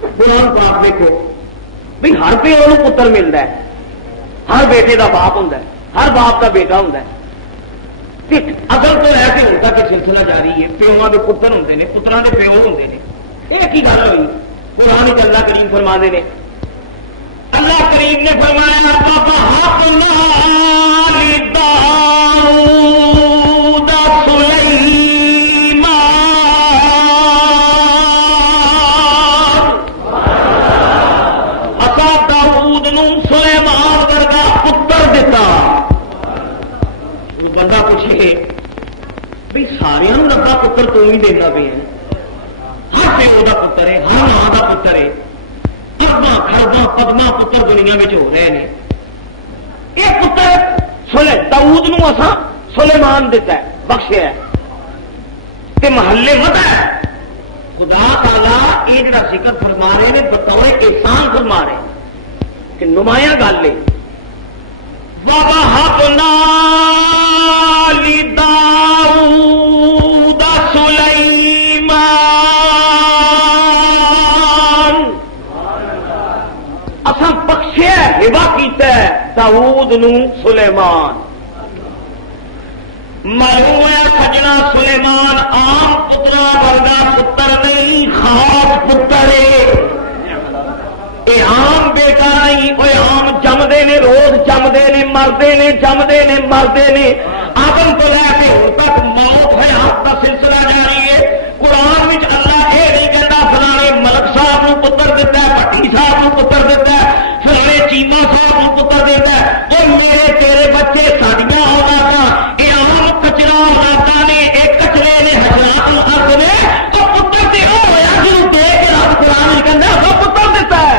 قرآن پاک دیکھو بھی ہر پیو نوں پتر ملتا ہے، ہر بیٹے دا باپ ہوندا ہے، ہر باپ دا بیٹا ہوندا ہے۔ اصل تو ہے کہ ہوں تک سلسلہ جاری ہے، پیواں دے پتر ہوندے نے، پتراں دے پیو ہوندے نے۔ یہ کی گل ہوئی؟ قرآن وچ اللہ کریم فرماندے نے، اللہ کریم نے فرمایا فَوَهَبْنَا لِدَاوُودَ سُلَيْمَانَ، اساں داؤد نوں سلیمان ورگا پتر دتا۔ بندہ پوچھے بھائی سارے ربا پتر تو ہی دینا پہ ہے، ہر پیو کا پتر ہے، ہر ماں کا پتر ہے، ارباں خرباں پدما پتر دنیا میں ہو رہے ہیں۔ یہ پتر داؤد نوں اساں سلیمان دیتا ہے، بخشیا ہے تے محلے مت ہے۔ خدا تعالی یہ جڑا ذکر فرما رہے ہیں بطور احسان فرما رہے ہیں کہ نمایاں گل ہے۔ وَوَهَبْنَا لِدَاوُودَ سُلَيْمَانَ، اساں بخشیا ہبا کیتا ہے داؤد نوں سلیمان۔ معلوم ہے سجنا سلیمان عام پترا ورگا پتر نہیں، خاص پتر ہے۔ یہ عام بیٹا نہیں، وہ عام جمدے نے، روز جمدے نے، مردے نے، جمدے نے، مردے نے۔ آدم تو لے کے ہوں تک موت حیات کا سلسلہ جاری ہے۔ قرآن میں اللہ یہ نہیں کہتا فلانے ملک صاحب نو پتر دیتا ہے، بھٹی صاحب نو پتر دیتا ہے، فلانے چیما صاحب نو پتر دیتا ہے۔ وہ میرے تیرے بچے ساڈیاں اولاداں، یہ عام کچرا اولاداں نے، ایک کچرے نے، حشرات الارض نے۔ تو پتر تے وہ ہویا جنوں دے کے رب قرآن میں کہندا وہ پتر دیتا ہے۔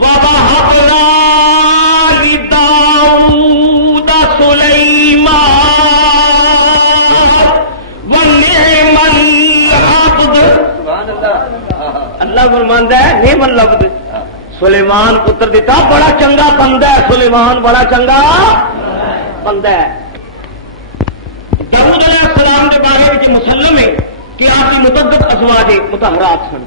وَوَهَبْنَا لِدَاوُودَ سُلَيْمَانَ وَنِعْمَ الْعَبْدُ۔ اللہ فرماندا ہے نعم العبد، سلیمان پتر دیتا، بڑا چنگا بندہ ہے سلیمان، بڑا چنگا بندہ ہے۔ داؤد علیہ السلام کے بارے میں مسلم ہے کہ آپ کی متعدد ازواج مطہرات سن،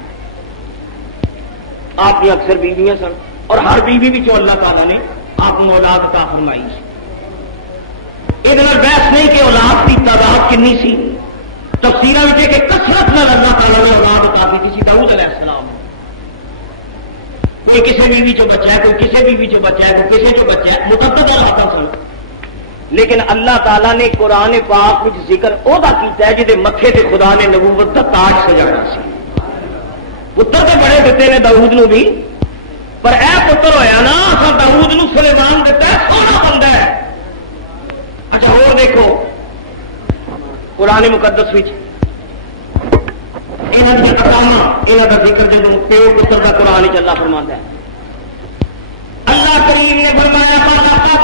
آپ کی اکثر بیویاں سن، اور ہر بیوی بھی جو اللہ تعالیٰ نے آپ کو اولاد عطا فرمائی۔ یہ بحث نہیں کہ اولاد کی تعداد کنی سی، تفسیراں وچ کہ کثرت نال اللہ تعالیٰ نے اولاد عطا کی کسی داؤد علیہ السلام، کوئی کسی بیوی جو بچہ ہے، کوئی کسی بیوی جو بچہ ہے، کوئی کسی جو بچہ ہے، متعدد اولاداں سن۔ لیکن اللہ تعالیٰ نے قرآن پاک وچ ذکر اودا کیتا ہے جہدے متھے تے خدا نے نبوت دا تاج سجایا سی۔ پتر تو بڑے دیتے نے داؤد نو بھی، پر اے پتر ہویا نا اساں داؤد نو سلیمان دیتا ہے، سونا بندہ ہے۔ اچھا اور دیکھو قرآن مقدس وچ انہاں دی اقامہ، انہاں دا ذکر جدوں پیو پتر دا قرآن وچ اللہ فرماندا ہے، اللہ کریم نے فرمایا فَلَقَدْ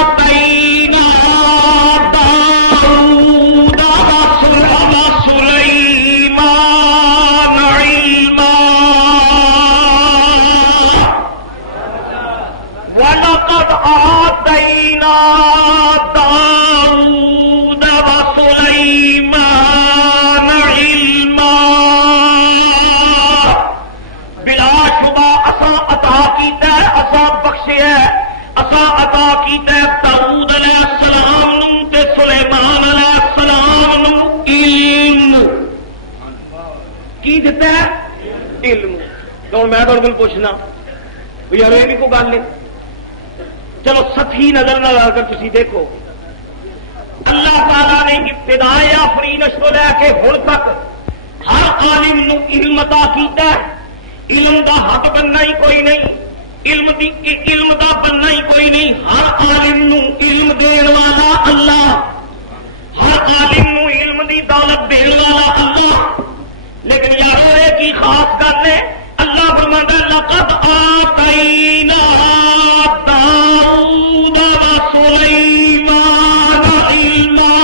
آتَيْنَا دَاوُودَ وَسُلَيْمَانَ عِلْمًا وَلَقَدْ آتَيْنَا دَاوُودَ وَسُلَيْمَانَ عِلْمًا، بلا شبہ اساں عطا کیتا ہے، اساں بخشیا ہے، اساں عطا کیتا ہے داؤد علیہ السلام نوں تے سلیمان علیہ السلام نوں علم۔ کی دیتا ہے؟ علم۔ تو میں تھوڑے کو پوچھنا یار یہ بھی کوئی گل نہیں، چلو سطحی نظر نہ لا کر تسی دیکھو اللہ تعالیٰ نے ابتدائے آفرینش کو لے کے ہن تک ہر عالم نو علم عطا کیتا ہے۔ علم دا حق بننا ہی کوئی نہیں، علم دا بننا ہی کوئی نہیں، ہر عالم نو علم دین والا اللہ، ہر عالم نو علم دی دولت دین والا اللہ۔ لیکن یارو یہ کی خاص گل ہے، اللہ فرماتا ہے لقد آتینا داؤد وسلیمان علما،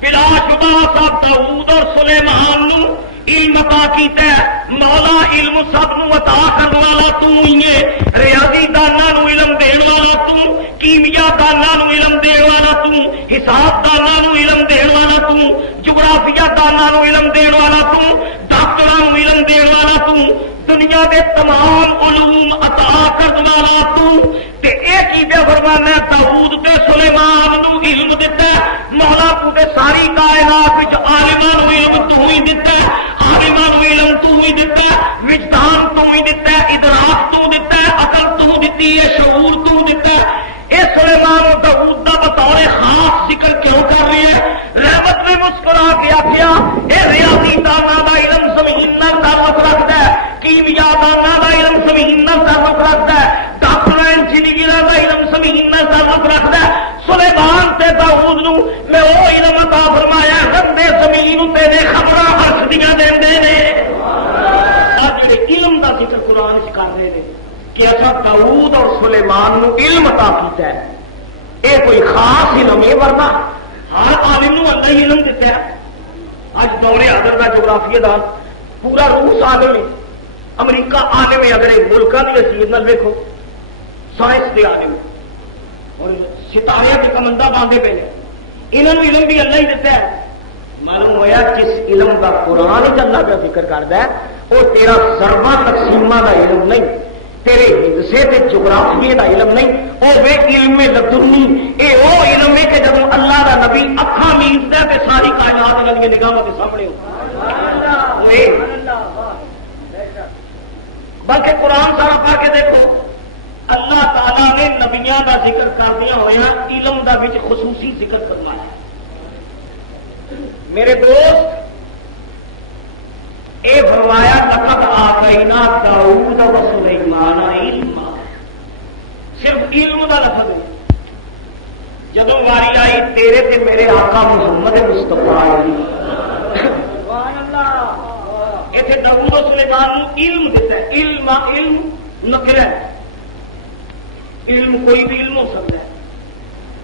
بلا شبہ سب داؤد اور سلیمان نو علم عطا کیتا ہے۔ مولا علم سب نو عطا کرنے والا تو ہی ہے، ریاضی دانا نو علم دین والا تو، کیمیا دانا نو علم دین والا تو، حساب دانا نو علم دین والا تو، جغرافیہ دانا نو علم دین والا تو، ڈاکٹراں نو علم دین والا دنیا دے تمام علوم عطا کرن والا تو تے اے کی دے فرمانا داؤد تے سلیمان نو علم دتا مولا تو تے ساری کائنات وچ عالماں نو علم تو ہی دتا عالماں نو علم تو ہی دتا وجدان تو ہی دتا ادراک تو دتا عقل تو دتی ہے شعور تو دتا اے سلیمان و داؤد دا بطور خاص ذکر کیوں کر رہی ہے رحمت نے مسکرا کے آخیا اے ریاضی دانا دا علم زمین نال تعلق رکھتا ہے کیمیا دانا دا علم زمین نال تعلق رکھتا ہے ڈاکٹر انجینئر دا علم زمین نال تعلق رکھتا ہے سلیمان تے داؤد نو میں او علم عطا فرمایا رب زمین تے نے خبراں عرش دیاں دیندے نے اج جڑے علم دا ذکر قرآن وچ کر رہے نے کہ اچھا داؤد اور سلیمان نو علم عطا کیتا ہے اے کوئی خاص علم ہے ورنہ ہر عالم نو اللہ ہی علم دیتا ہے اج دور حاضر کا جغرافیہ دان پورا روس عالم ہے امریکہ عالم ہے اگر ملکوں کی حیثیت نال ویکھو سائنس کے عالم اور ستارے کے کمندہ باندھے پے انہوں علم بھی اللہ ہی دیتا ہے معلوم ہوا جس علم کا قرآن ہی اللہ کا ذکر کرتا ہے وہ تیرا سروا تقسیمہ کا علم نہیں تیرے حصے تے جغرافیے کا علم نہیں وہ وے علم لدنی اے وہ علم ہے کہ جب اللہ کا نبی اکھاں میچتا ہے تے ساری کائنات انہاں دی نگاہاں دے سامنے ہوے بلکہ قرآن سارا پڑھ کے دیکھو اللہ تعالی نے نبیاں کا ذکر کردیا ہوا علم دا وچ خصوصی ذکر فرمایا میرے دوست اے فرمایا لقد آتینا داؤد و سلیمان علما صرف علم دا لفظ ہے جدو واری آئی تیرے تے میرے آقا محمد مصطفیٰ سبحان اللہ ایتھے داؤد و سلیمان نو علم دیتا ہے علم نکرہ علم کوئی بھی علم ہو سکتا ہے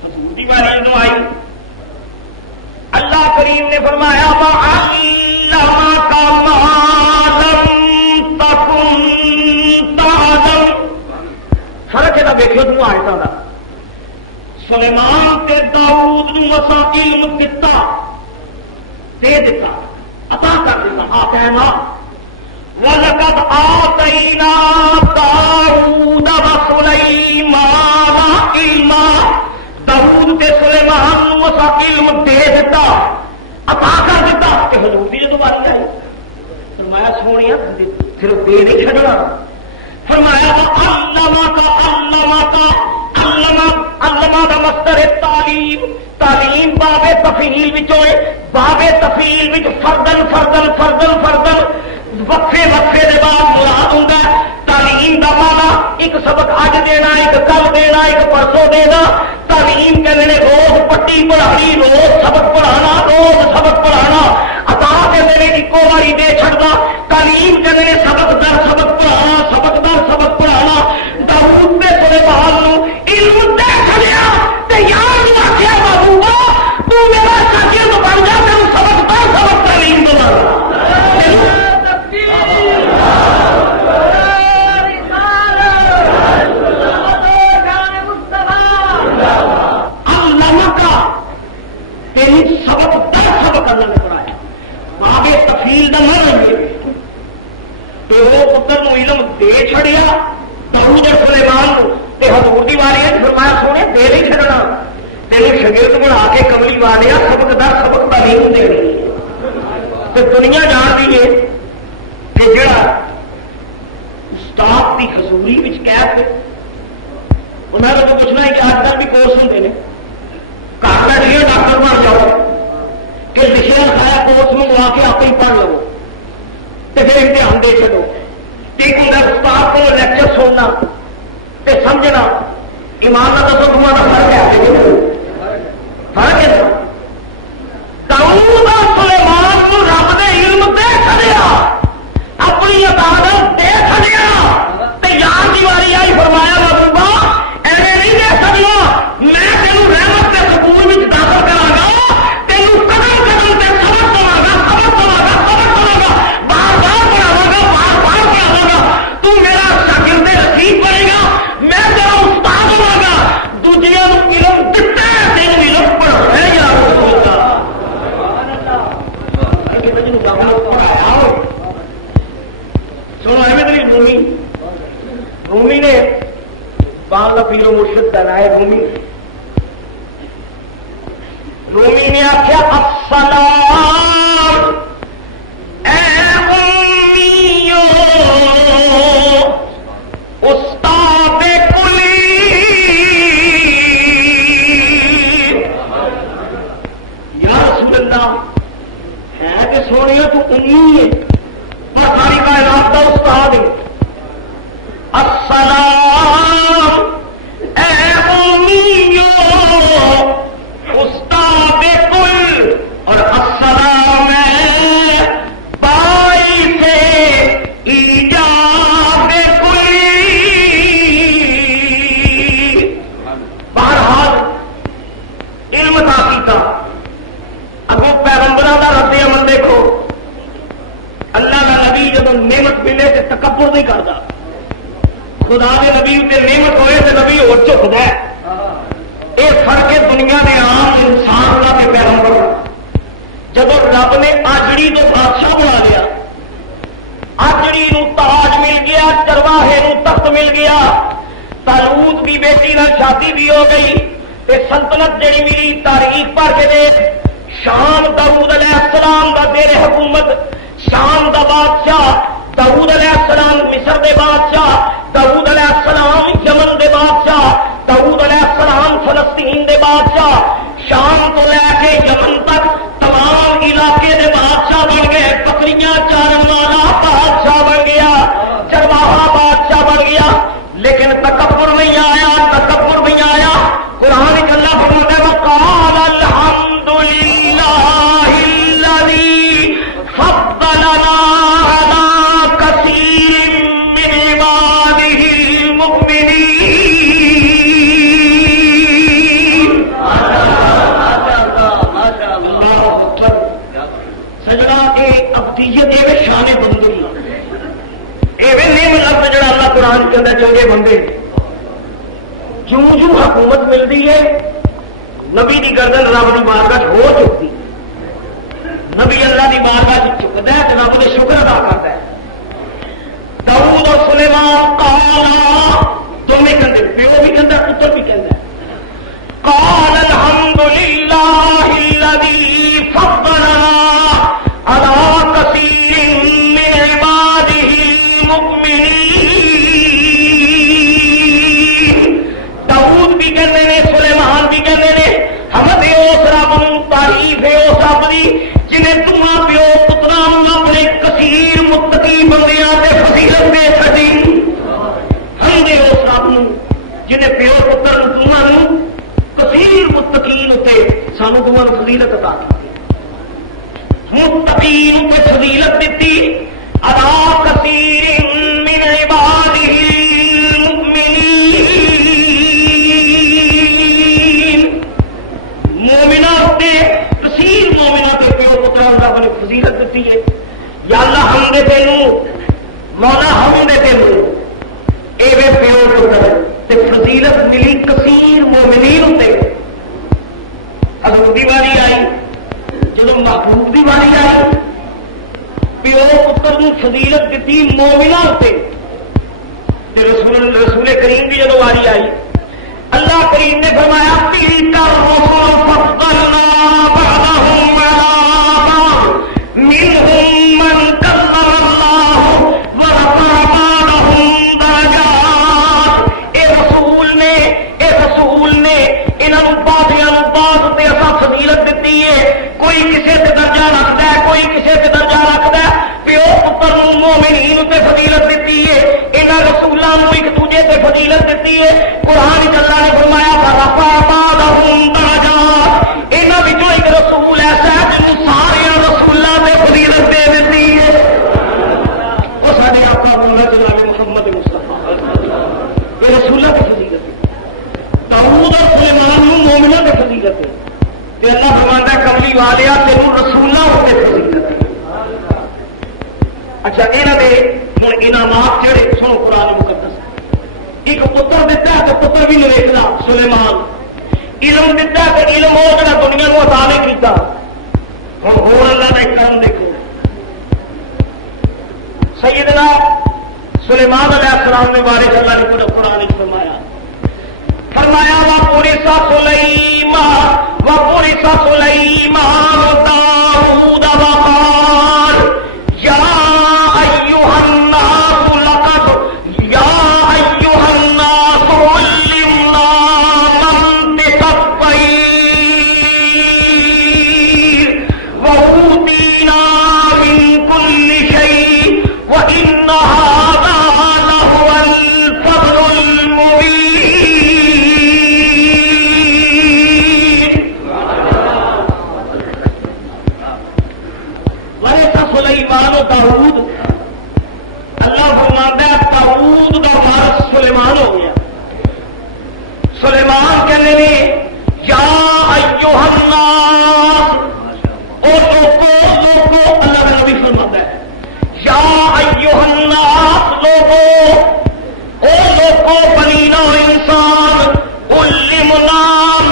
حضور دی واری جدو آئی اللہ کریم نے فرمایا وَعَلَّمَكَ مَا لَمْ تَكُنْ تَعْلَمْ فرق ہے ویکھو تم آیتاں دا سلیمان تے داؤد نو اساں علم دتا دے دتا عطا کر دیتا آتینا وَلَقَدْ آتَيْنَا دَاوُودَ وَسُلَيْمَانَ عِلْمًا داؤد تے سلیمان نو اساں علم دے دیتا عطا کر دیتا کہ حضور دی جدوں باری آئی فرمایا سونیا صرف دے نہیں چھڈنا فرمایا علما دا مصدر تعلیم تعلیم باب تفعیل وچوں ہے باب تفعیل وچ فردن فردن فردن فردن وقفے وقفے دے بعد مراد ہوندا ہے تعلیم دا معنی ایک سبق اج دینا ایک کل دینا ایک پرسوں دینا تعلیم کہندے نے روز پٹی پڑھانی روز سبق پڑھانا روز سبق پڑھانا عطا کہندے نے اکو واری دے چھڑنا تعلیم کہندے نے سبق در سبق پڑھانا سبق در سبق پڑھانا داؤد تے سلیمان نو علم دے چھڑیا تے یار نو آکھیا محبوبا تو میرا شاگرد بن جا تینوں سبق در سبق تعلیم دے سبق در سبق اللہ نے پڑھایا باب تفیل نہ رہے تو وہ پتر نو علم دے چھڑیا داؤد اور سلیمان نو تے حضور دی واری ہے فرمایا سونے دے نہیں چھڑنا تیرے شاگرد بنا کے کملی والیا سبق در سبق تعلیم دینی تے دنیا جان دی ہے کہ جڑا استاد دی حضوری وچ قید انہاں نے پوچھنا ہے کہ اج تک بھی کورس ہوندے نے گھر بیٹھے ڈاکٹر بن جاؤ کہ لکھا کھایا کورس منگوا کے آپ ہی پڑھ لو تو پھر امتحان دے چلو ایک ہوں استاد کو لیکچر سننا تے سمجھنا ایمان کا دسو تمہارا فرق ہے فرق ہے داؤد اور سلیمان کو رب نے علم دے چھڑیا اپنی عبادت دے چھڑیا تے یار دی واری آئی فرمایا محبوبا ایویں نہیں دے سکیا میں تینوں رحمت کے سکول میں داخل کرا گا تینوں قدم قدم تے سبق دوا گا سبق دوا گا سبق دوا گا بار بار پڑھاواں گا بار بار پڑھاواں گا تو میرا شاگرد رسید بنے گا میں تیرا استاد ہوا گا دوجیاں نوں علم دتا ہے تینوں علم پڑھانا سنو احمد علی رومی نے بال پیر و مرشد بنائے رومی نے آخیا السلام اے امیو استاد کلی یا رسول اللہ ہے کہ سونے تو امی ہے اور ساری کائنات کا استاد ہے السلام اے امیو استاد کل اور السلام بائی سے ایجاد کلی بہرحال علم کافی تھا ابو پیغمبروں کا رد عمل دیکھو اللہ کا نبی جب نعمت ملے تو تکبر نہیں کرتا خدا کے نبی اتنے نعمت ہوئے تو نبی اور چکتا ہے یہ فرق ہے دنیا کے عام انسان کا پیغمبر جب رب نے آجڑی تو بادشاہ بنا لیا آجڑی نو تاج مل گیا چرواہے نو تخت مل گیا طالوت کی بیٹی نال شادی بھی ہو گئی سلطنت جڑی ملی تاریخ پڑھ کے دے شام داؤد علیہ السلام کا زیر حکومت شام دا بادشاہ داؤد علیہ السلام مصر دے بادشاہ داؤد علیہ السلام یمن دے بادشاہ داؤد علیہ السلام فلسطین دے بادشاہ شام تو لے کے یمن تک تمام علاقے دے بادشاہ بن گئے بکریاں چارن والا بادشاہ بن گیا چرواہا بادشاہ بن گیا لیکن تکبر نہیں آیا تکبر نہیں آیا قرآن اللہ فرماتا ہے وقال الحمد للہ الذی فضلنا علی کثیر من عبادہ المؤمنین اللہ اکبر سجنا کے ابدیت یہ شان بندی یہ نعمت لفظ جڑا اللہ قرآن کے اندر چنگے بندے جو حکومت ملتی ہے نبی دی گردن رب دی بارگاہ ہو چکتی نبی اللہ دی بارگاہ چکتا ہے رب نے شکر ادا کرتا ہے داؤد اور سلیمان قالا دونوں کہتے پیو بھی کہتا پتر بھی کہتا ہے قال الحمد للہ الذی فضلنا علی کثیر من عبادہ المؤمنین داؤد بھی کہتے ہیں سلیمان بھی کہتے ہیں حمد ہے اس رب نوں تعریف ہے اس رب دی جنہیں تمہاں پیو پتراں نوں اپنے کثیر متقی بندیاں تے فضیلت دے چھڈی حمد ہے اس رب نوں جنہیں پیو پتر نوں تمہاں نوں کثیر متقین تے سانو تمہاں نوں فضیلت عطا کیتی متقین تے فضیلت دتی ادا کثیر من عبادہ المؤمنین مومنہ تے کثیر مومنہ تے پیو پتراں رب نے فضیلت دیتی ہے یا اللہ ہم دے تینوں مولا ہم دے تینوں اے وے پیو پتر تے فضیلت ملی کثیر مومنین تے حضور دی واری آئی جب محبوب دی واری آئی پیو پتر نوں فضیلت دیتی مومنہ تے رسول کریم کی جب واری آئی اللہ کریم نے فرمایا تلک الرسل فضلنا بعضهم علی بعض منهم من کلم اللہ ورفع بعضهم درجات اے رسول نے انہاں نوں بعض تے اساں فضیلت دتی ہے کوئی کسے تے درجہ رکھدا ہے کوئی کسے تے درجہ رکھدا ہے پیو پتر نوں مومنین تے فضیلت دتی ہے انہاں رسولاں نوں ایک دوجے تے فضیلت دتی ہے قرآن اللہ نے فرمایا فرفع بعضهم درجات انہاں وچوں ایک رسول ایسا ہے جنوں سارے رسولاں تے فضیلت دے دتی ہے وہ ساڈے آقا مولا جناب محمد مصطفیٰ یہ رسولاں تے فضیلت ہے داؤد اور سلیمان نوں مومناں تے فضیلت ہے تے اللہ فرماندا ہے کملی والیا تینوں رسولاں تے فضیلت ہے اچھا انہاں دے ہن انعامات جڑے سنو قرآن مقدس ایک پتر دیتا ہے تو پتر بھی نہیں ویکھدا سلیمان علم دیتا ہے تو علم وہ جڑا دنیا کو عطا نہیں کیتا ہن ہور اللہ دا کرم دیکھو سیدنا سلیمان علیہ السلام نے بارے اللہ نے پورا قرآن فرمایا وَبُرِّزَ سُلَيْمَانُ دَاوُودَ وَقَالَ يَا أَيُّهَا النَّاسُ عُلِّمْنَا مَنطِقَ الطَّيْرِ وَأُوتِينَا مِن كُلِّ شَيْءٍ وَإِنَّ هَذَا لَهُوَ الْفَضْلُ الْمُبِينُ. وَرِثَ سُلَيْمَانُ داؤد. اللہ فرماتا ہے داؤد کا وارث سلیمان ہو گیا. سلیمان کہنے لگے یا ایھا الناس، او لوگوں اللہ کا نبی فرماتا ہے یا ایھا الناس لوگوں، او لوگوں بنی نوع انسان، علمنا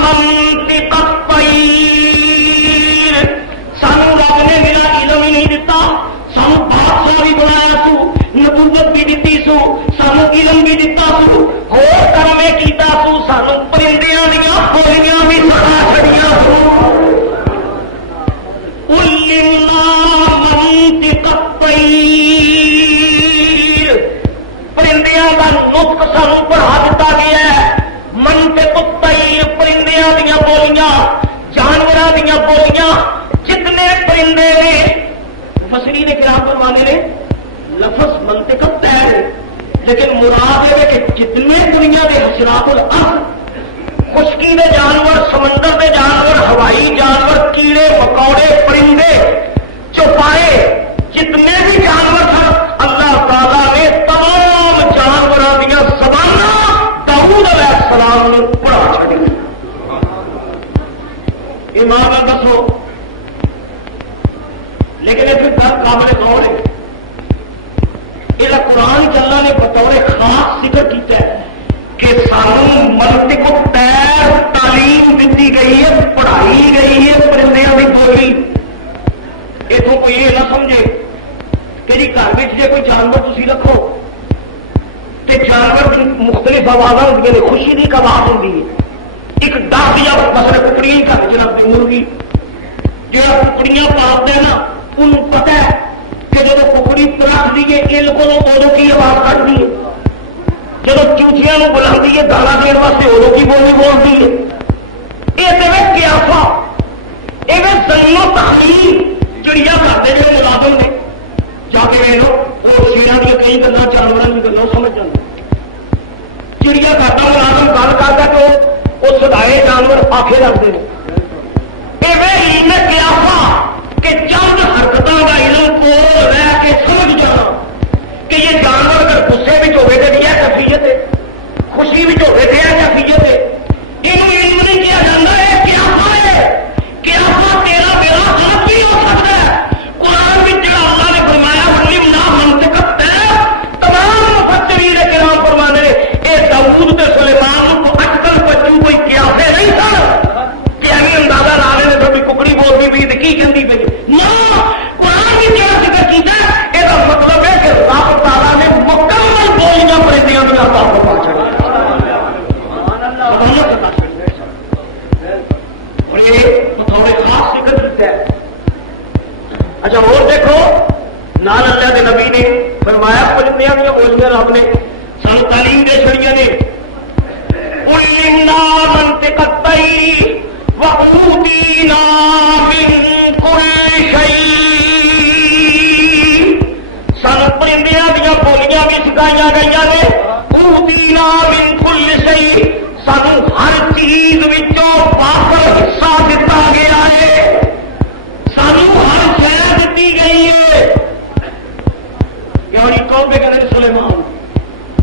منطق الطیر، سانو رب نے میرا علم ہی نہیں دیتا، سانو بادشاہ بھی بنایا سو، نبوت بھی دیتی سو، سانو علم بھی دیتا سو، اور کام کیتا سو، سانو پرندیاں دیاں بولیاں بھی سکھا چھڑیاں سو. علمنا منطق الطیر، پرندیاں کا نطق سانو پڑھا دیتا گیا ہے. منطق الطیر، پرندیاں دیاں بولیاں، جانوراں دیاں بولیاں، جتنے پرندے نے مفسرین کرام فرمانے نے لفظ منطق الطیر ہے، لیکن مراد یہ ہے کہ جتنے دنیا کے حشرات الارض، خشکی کے جانور، سمندر کے جانور، ہوائی جانور، کیڑے مکوڑے، پرندے، چوپائے، جتنے بھی جانور تھے اللہ تعالیٰ نے تمام جانوروں دیا زباناں داؤد علیہ السلام نے پڑھا چھڑی. ایمان نال دسو، لیکن یہ پھر قابل غور ہے. یہ قرآن کے اللہ نے بطور خاص ذکر کیتا ہے کہ سانو منطق الطیر تعلیم دیتی گئی ہے، پڑھائی گئی ہے پرندیاں کی بولی. اتوں کوئی یہ نہ سمجھے کہ جی گھر میں جی کوئی جانور تھی رکھو تو جانور مختلف آواز ہوتی ہیں. خوشی کی ایک آواز ہوتی ہے، ایک ڈر یا مسئلہ ککڑیاں گھر چ رکھتی مرغی جہاں ککڑیاں پالتے ہیں نا انہوں پتا ہے کہ جب ککڑی رکھ دیے ال کو ادو کی آواز کٹتی ہے، جب چوچیاں بلاتی ہے دانا دن واسطے ادو کی بولی بولتی ہے. یہ قیافہ، یہ ظلم و تخمین چڑیا کرتے جو ملازم نے جا کے ویلو وہ شیران کی کئی گلیں جانوروں کی گلوں سمجھ جاتے. چڑیا کرتا ملازم گل کرتا تو وہ سدائے جانور آخے رکھتے ہیں. یہ قیافہ کہ چند حرکتوں کا علم کو رہ کے سمجھ جانا کہ یہ جانور اگر غصے میں ہوئے تو یہ کیفیت ہے، خوشی میں ہوئے تو یہ کیفیت ہے. یہ علم نہیں کیا جاتا ہے قیافہ ہے. قیافہ تیرا میرا غلط بھی ہو سکتا ہے. قرآن میں جڑا اللہ نے فرمایا علمنا منطق الطیر، تمام مفسرین کرام فرمانے اے داؤد تے سلیمان کو اٹکل بچو کوئی قیافے نہیں سن کہ ہمیں اندازہ لا رہے تھے ککڑی بولتی پی کی کہندی پی. نہ، قرآن میں کیا ذکر کیتا ہے یہ مطلب ہے کہ رب تعالیٰ نے مکمل بولیاں پرندیاں بھی آپ کو پا چھڑی. اور یہ تھوڑے خاص ذکر کیتا ہے. اچھا اور دیکھو نال اللہ کے نبی نے فرمایا پرندیاں بھی بولیاں رب نے سانو تعلیم دے چھڑیاں نے. علمنا منطق الطیر وأوتینا من کل شیء، سانو پرندیاں دیا بولیاں بھی سکھائی گئی نے. اوتینا من کل شیء، سانو ہر چیز وچوں وافر حصہ دتا گیا ہے، سانو ہر شے دتی گئی ہے. یعنی کون پہ کہتے ہیں سلیمان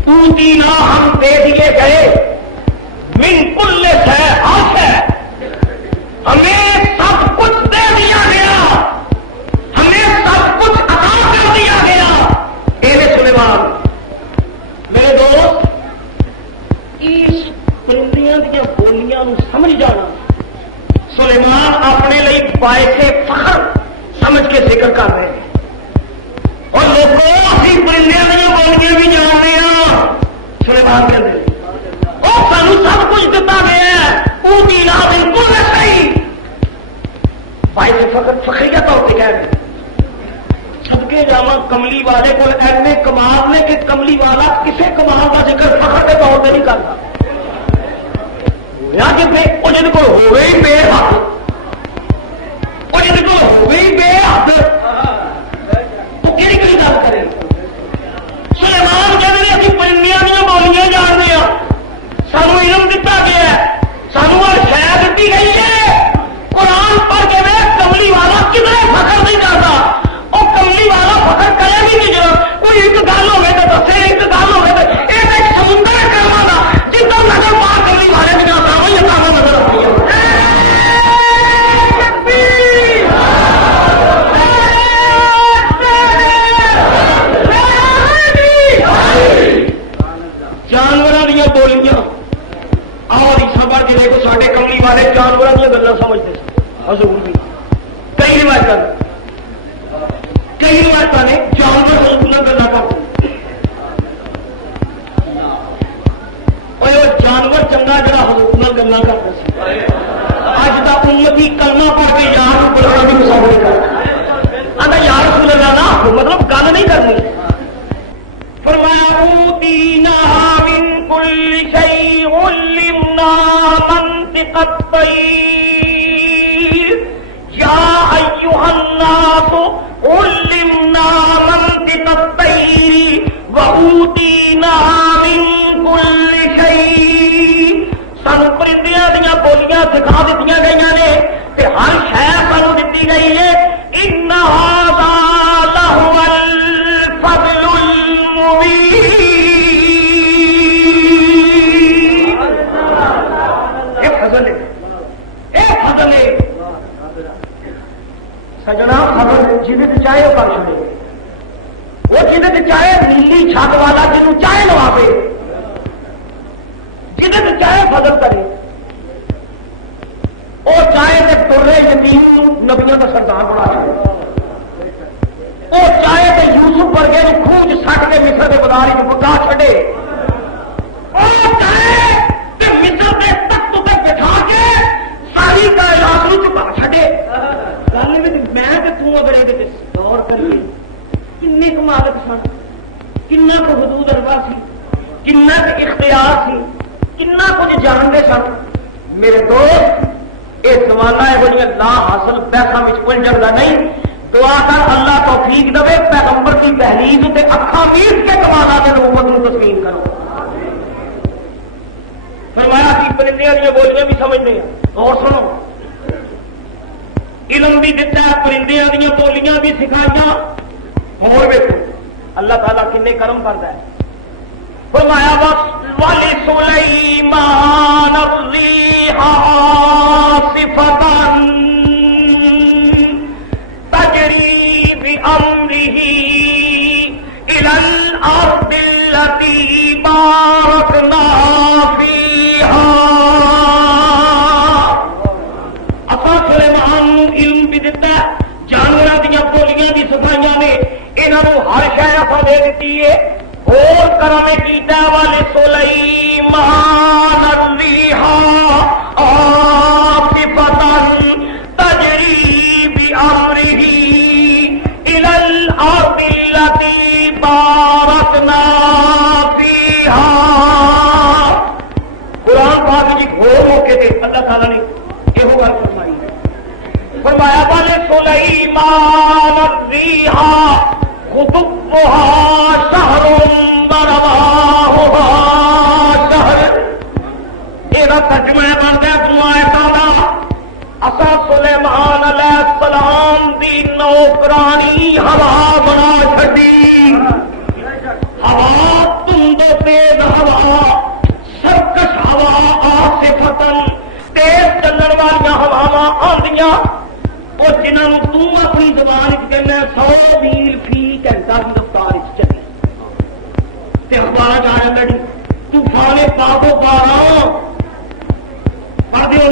اوتینا، ہم دے دیے گئے من کل شیء، ہر شے ہمیں سب کچھ دے دیا گیا، ہمیں سب کچھ عطا کر دیا گیا. اے سلیمان میرے دوست، اس پرندیاں دیا بولیاں سمجھ جانا سلیمان اپنے لیے باعث فخر سمجھ کے ذکر کر رہے ہیں. اور لوگوں اسی پرندیاں دیا بولیاں بھی جان کملی والا کسے کمال کا ذکر فخر کے طور پہ نہیں کرتا یا کہ وہ جن کو ہوئے ہی بے حد وہ جن کو ہوئے ہی بے حد وہ کہڑی کہڑی گل کرے سلیمان کہتے ہیں ابھی پرندیاں دیا بولیاں جانتے ہیں سانو علم دتا گیا ہے سانو ہر شہ دیتی گئی ہے قرآن پڑھ کے میں کملی والا کتنے فخر نہیں کرتا وہ کملی والا فخر کرے بھی نہیں جو کوئی ایک گل ہوگی تو دسے ایک گل ہوگی تو یہ ایک سمندر کروا گا جتنا نظر پا کملی والے کی جاتا وہی کام نظر آتی ہے جانوروں دیا بولیاں اور سفر جی دیکھو سارے کملی والے جانوروں دیا گلیں سمجھتے حضور بھی کئی روایت نے جانور حضور نے گلا کرتے جانور چنگا جڑا حضور نے گلا کرتے اج کا امتی کلمہ پڑھ کے یار بڑھانا بھی پسند نہیں کرتا آتا یار رسول اللہ نا مطلب گل نہیں کرنی فرمایا اوتینا من کل شیء علمنا منطق الطیر یا ایھا الناس علمنا منطق الطیر واوتینا من کل شیء سانو پرندیاں دیا بولیاں سکھا دیتی گئی نے تے ہر شے سانو دتی گئی ہے ان ھذا لہو الفضل المبین سجنا خبر جیت چاہے وہ کر چڑے وہ جیت چاہے نیلی چھت والا جنوں چاہے لواوے جیت چاہے فضل کرے وہ چاہے تے ٹورے یتیم نبیوں کا سردار بنا چڑے وہ چاہے تے یوسف ورگے خوج سٹ کے مصر کے بازار پکا چھڈے وہ چاہے کہ مصر کے تخت پہ بٹھا کے ساری کائنات نوں چپا چھڈے گل میں اگر یہ دور کریے کن کو مالک سن کنا کو حدود اربا سی کنا کو اختیار سی کنا کچھ جانتے سن میرے دوست یہ زمانہ یہ لا حاصل پیسہ میں الجھتا نہیں دعا کر اللہ توفیق دے پیغمبر کی تحریر سے اکھاں میٹ کے کمانا کے نبوت کو تسلیم کرو فرمایا کہ پرندیاں دیا بولیاں بھی سمجھتے ہیں اور سنو علم بھی دتا ہے پرندیاں دیا بولیاں بھی سکھائیاں اور ویکھو اللہ تعالیٰ کنے کرم کرتا ہے فرمایا وَلِ سُلَيْمَانَ الرِّيحَ عَاصِفَةً تَجْرِي بِأَمْرِهِ إِلَى الْأَرْضِ الَّتِي بَارَكْنَا فِيهَا جانوروں دیا بولیاں دی صفائیاں نے انہوں ہر شے اپا دے دیتی ہے اور کرم کیتا والے سلیمان الریح عاصفۃ تجری بامرہ الی الارض التي بارکنا فیہا قرآن پاک جی ہو موقع تے اللہ تعالیٰ نے یہ گل فرمائی فرمایا والے سلیمان الریح خطبها شہر ورواحها شہر یہ ترجمہ بن گیا آیتاں دا اسا سلیمان علیہ السلام دی نوکرانی ہوا بنا چھڈی ہوا تند تیز ہوا سرکش ہوا آصفتن تیز چلن والی ہواواں آندیاں وہ جنہوں تم اپنی زبان کہنا 100 میل فی گھنٹہ کی رفتار چلے اخبار آ لڑی طوفان پاپو بارہ پڑھتے ہو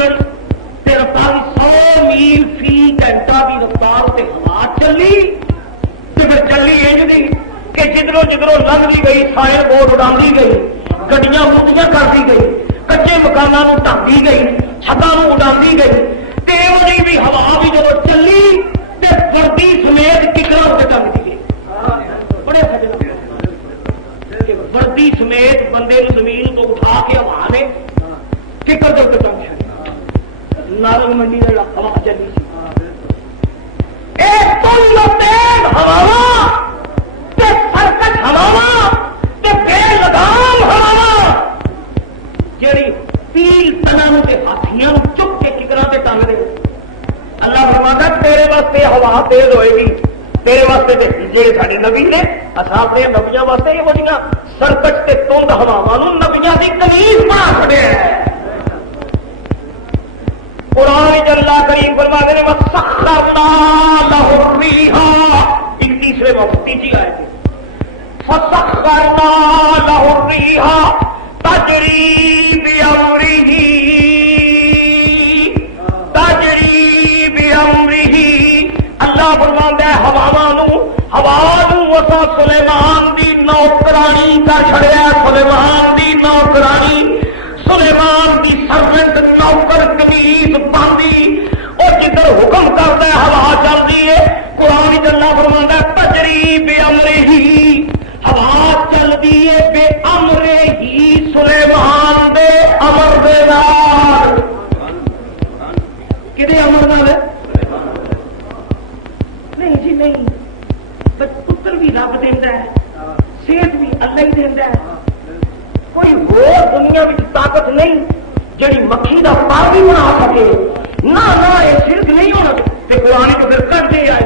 رفتار 100 میل فی گھنٹہ کی رفتار سے ہوا چلی تو پھر چلی انج نہیں کہ جدھروں جدھروں لنگتی گئی سائن بورڈ اڑاتی گئی گڈیاں اونچیاں کرتی گئی کچے مکانوں ڈھانتی گئی چھتاں اڑاتی گئی تیوری بھی ہوا بھی جب چلی تو وردی سمیت ککرا سے ٹنگتی گئی بڑے نبی سمیت بندے زمین تو اٹھا کے ہوا نے ککر دل پہ چمچ نارنگ منڈی کا ہوا چلی سی تیز ہوا سرکٹ ہوا بے لگام ہوا جیڑی تیل تنان کے ہاتھیاں چپ کے ککرا کے ٹنگ دے اللہ فرماتا تیرے واسطے ہوا تیز ہوئے گی تیرے واسطے جی سارے نبی نے اپنے نبیاں واسطے یہ بڑی سرکٹ سے تند ہوا نبیاں کی تمیز بنا چڑیا ہے قرآن اللہ کریم فرماتے ہیں وَسَخَّرْنَا لَهُ الرِّيحَ 21ویں مفتی جی آئے تھے فَسَخَّرْنَا لَهُ الرِّيحَ تَجْرِي بِأَمْرِهِ اللہ فرماتا ہے ہوا اساں سلیمان دی نوکرانی کر چھڑیا سلیمان دی نوکرانی سلیمان دی سرونٹ نوکر کمیز باندھی اور جدھر حکم کرتا ہے ہوا چلتی ہے قرآن اللہ فرماتا ہے تجری بے امرے ہی ہوا چلتی ہے بے امرے ہی سلیمان دے امر دے نال کدے امر نال نہیں جی نہیں پتر بھی رب دینا ہے صحت بھی اللہ ہی دینا ہے کوئی اور دنیا میں طاقت نہیں جڑی مکھی کا پار بھی بنا سکے نہ یہ صرف نہیں ہونا تو قرآن کو پھر کر دے آئے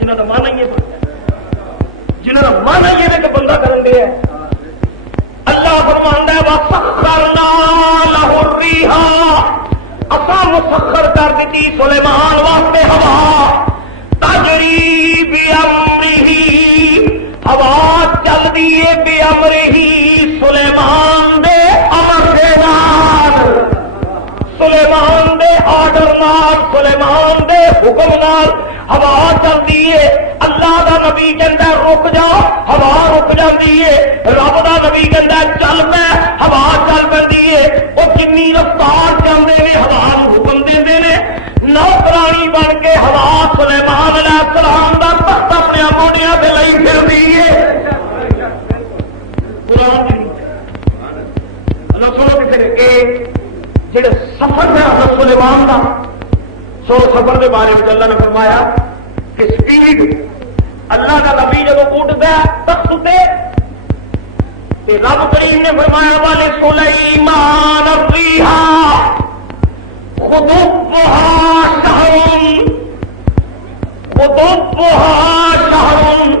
جنہوں کا من آئیے جنہوں کا من آئیے کہ بندہ کرن دے ہے اللہ فرماندا ہے وَسَخَّرْنَا لَهُ الرِّيحَ اساں مسخر کر دیتی سلیمان واسطے ہوا تجری بِأَمْرِهِ ہوا چل دیے بِأَمْرِهِ سلیمان دے امر دے نال سلیمان دے آرڈر نال سلیمان دے حکم نال ہوا چلتی ہے اللہ دا نبی کہندا رک جا ہوا رک جاندی ہے رب دا نبی کہندا چل پے ہوا چل پیندی ہے او کتنی رفتار چلدے نے ہوا نوں حکم دیندے نے نوکرانی بن کے ہوا سلیمان علیہ السلام دا تخت اپنے موڈیاں تے لئی پھردی ہے قرآن اللہ سنو کسی نے جڑے سفر ہے حضرت سلیمان کا سو سفر کے بارے میں اللہ نے فرمایا کہ سپیڈ اللہ کا نبی جب اٹھتا ہے تخت تے رب کریم نے فرمایا والے سلیمان الریحا خضبها شہر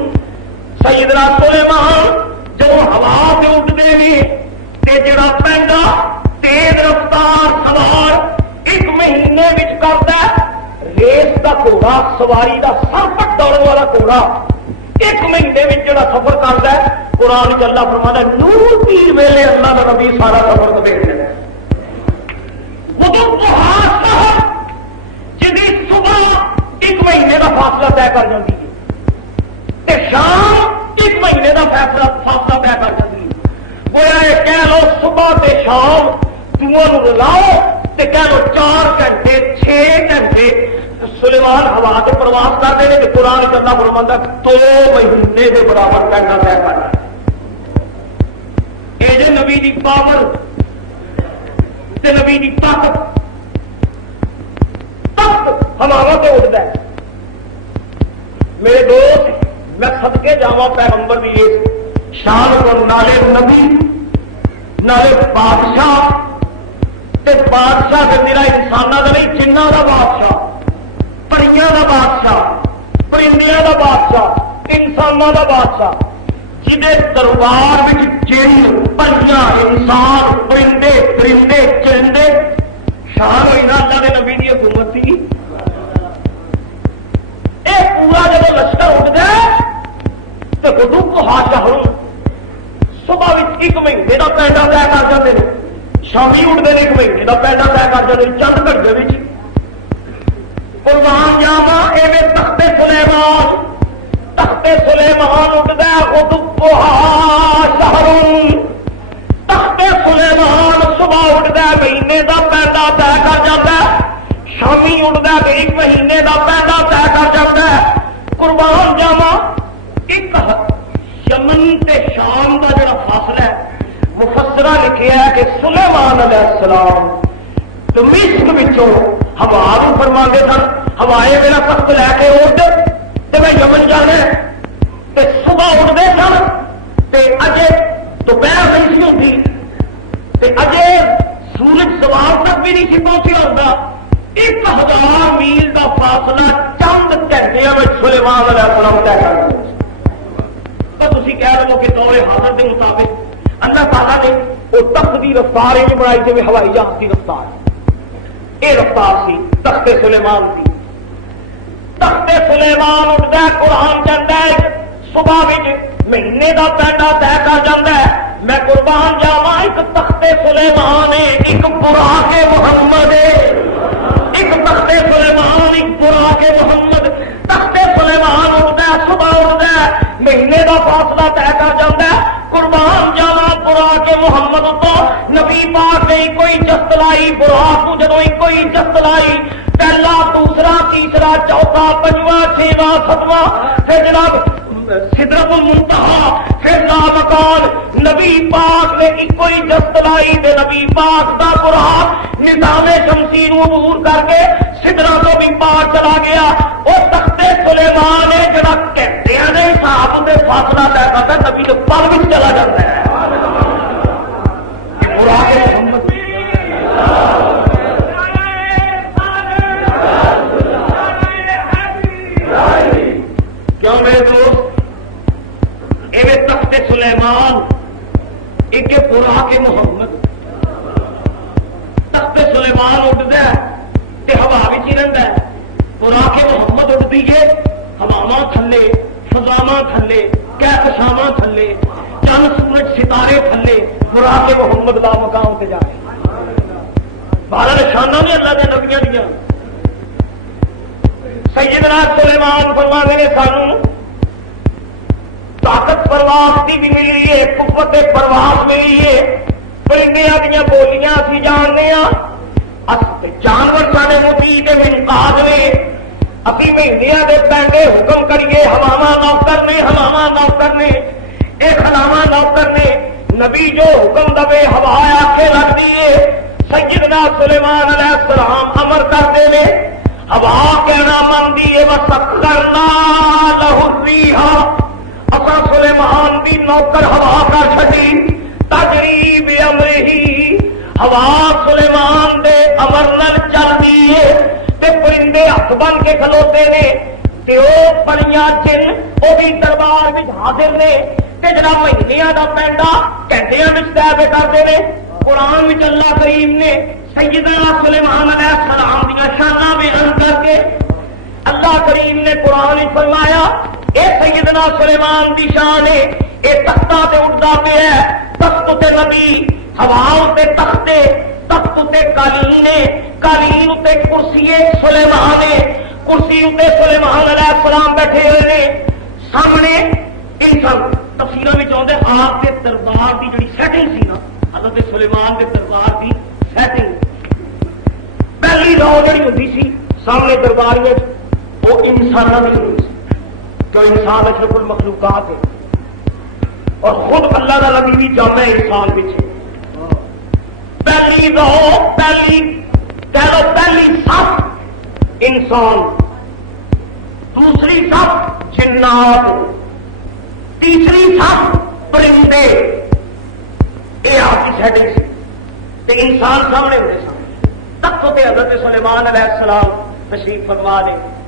سیدنا سلیمان جب ہوا سے اٹھتے ہیں جڑا پہنگا تیز رفتار سوار 1 مہینے کرتا ہے ریس کا گھوڑا سواری کا سرپٹ دوڑ والا گھوڑا 1 مہینے جڑا سفر کرتا ہے قرآن چ اللہ فرماتا ہے نور تیر ویلے اللہ کا نبی سارا سفر کو دیکھ لینا جی صبح 1 مہینے کا فاصلہ طے کر جاتی ہے شام 1 مہینے کا فاصلہ طے کر جاتی ہے گویا یہ کہہ لو صبح تے شام دونوں رلاؤ تے کہہ لو 4 گھنٹے 6 گھنٹے سلیمان ہوا سے پرواز کرتے ہیں قرآن چلنا فرماتا 2 مہینے کے برابر پہننا طے کرنا یہ جو نبی دی پاور تے نبی دی طاقت ہمارا تو اٹھتا ہے میرے دوست میں صدقے جاواں پیغمبر بھی یہ شان کو نالے نبی نالے بادشاہ تے بادشاہ تے میرا انساناں دا نہیں جناں دا بادشاہ پریاں دا بادشاہ پرندیاں دا بادشاہ انساناں دا بادشاہ جنہیں دربار وچ جن پریاں انسان پرندے پرندے چرندے شان ہوئی نا اللہ دے نبی دی حکومت تھی اے پورا جب لشکر اٹھتا ہے تو حدود کو ہاتھ شہروں صبح 1 مہینے کا پینڈا طے کر جاتے ہیں شامی اٹھتے ہیں 1 مہینے کا پینڈا طے کر جاتے ہیں چند گھنٹے قربان جاوا ایویں تختے سلیمان اٹھتا ہے تختے سلیمان صبح اٹھتا ہے مہینے کا پینڈا طے کر جاتا ہے شامی اٹھتا ہے 1 مہینے کا پینڈا طے کر جاتا ہے قربان جاوا ایک یمن تے شام کا جڑا فاصلہ ہے دوسرا لکھیا ہے کہ سلیمان علیہ السلام تو مصر وچوں ہوا نوں فرماندے سن ہوائے میرا تخت لے کے اٹھ تے میں یمن جانا تے صبح اٹھتے سن تے اجے دوپہر نہیں سی ہوتی تے اجے سورج زوال تک بھی نہیں سی پہنچیا ہوتا 1000 میل کا فاصلہ چند گھنٹے میں سلیمان علیہ السلام طے کر دیا تو تھی کہہ لو کہ دور حاضر کے مطابق اللہ تعالیٰ نے وہ تخت کی رفتار یہ بنائی جی ہوائی جہاز کی رفتار یہ رفتار سی تخت سلیمان کی تخت سلیمان اٹھتا ہے قرآن جاتا ہے صبح مہینے کا پینڈا طے کر جاتا ہے میں قربان جاوا ایک تخت سلیمان ہے ایک براق محمد ہے ایک تخت سلیمان ایک براق محمد تخت سلیمان اٹھتا ہے صبح اٹھتا ہے مہینے کا فاصلہ طے کر جاتا ہے قربان جاوا براق محمد تو نبی پاک نے کوئی جست لائی براق کو جدو کوئی جست لائی پہلا دوسرا تیسرا چوتھا پنجواں چھواں ستواں پھر جناب سدرت المنتہا پھر لامکان نبی پاک نے ایک کوئی جست لائی تے نبی پاک دا براق نظام شمسی نو عبور کر کے سدرا تو بھی پار چلا گیا وہ تخت سلیمان ہے جڑا گھنٹیاں دے حساب دے فاصلہ طے کرتا ہے نبی دے پر وچ چلا جاتا ہے براق محمد کیوں میرے دوست ایویں تخت سلیمان ایک براق محمد تخت سلیمان اٹھتا ہے تے ہوا وچ ہی رہندا ہے براق محمد اٹھتی ہے ہواواں تھلے فضاواں تھلے کہکشاواں تھلے چند سورج ستارے تھلے براق محمد لا مقام تے جائے بارہ نشانہ بھی اللہ دے نبیاں دیاں سیدنا سلیمان فرماندے نے سانوں طاقت پرواز کی بھی ملی ہے قوت پرواز ملی ہے پرندیاں دیا بولیاں اسی جاننے جانور سارے مفید منقاد نے ابھی مہینیا دے پینڈے حکم کریے ہواواں نوکر نے ہواواں نوکر نے یہ خلاواں نوکر نے نبی جو حکم دے ہوا آکھے لگتی ہے سیدنا سلیمان علیہ السلام امر کرتے ہیں ہوا کہنا منتی ہے وسخرنا لہ الریح اپنا سلیمان دی نوکر ہوا کر چھٹی تجری بامرہ ہوا سلیمان دے امر نال چل گئی ہے تے پرندے ہاتھ بن کے کھلوتے نے تے او پریاں جن او بھی دربار وچ حاضر نے تے جڑا مہینیاں دا پینڈا گھنٹیاں وچ طے کرتے نے قرآن وچ اللہ کریم نے سیدنا سلیمان علیہ السلام دیاں شاناں بیان کر کے اللہ کریم نے قرآن وچ فرمایا اے سیدنا سلیمان دی شان ہے اے تختہ تے اٹھدا پیا ہے تخت تے نبی ہوا تے تختے تخت تے قالین قالین تے کرسی سلیمان ہے کرسی تے سلیمان علیہ السلام بیٹھے ہوئے نے سامنے انسان تفسیراں وچ آندے آپ کے دربار دی جڑی سیٹنگ سی نا حضرت سلیمان دے دربار دی سیٹنگ پہلی رو جڑی ہوندی سی سامنے دربار وچ وہ انساناں دی ہوندی سی کہ انسان اشرف المخلوقات ہے اور خود اللہ کا نبی بھی جامع انسان پیچھے پہلی رو پہلی کہہ لو پہلی صف انسان دوسری صف جنات تیسری صف پرندے یہ آپ کی سیٹنگ سے انسان سامنے ہوتے سامنے تک ہوتے حضرت سلیمان علیہ السلام تشریف فرما دے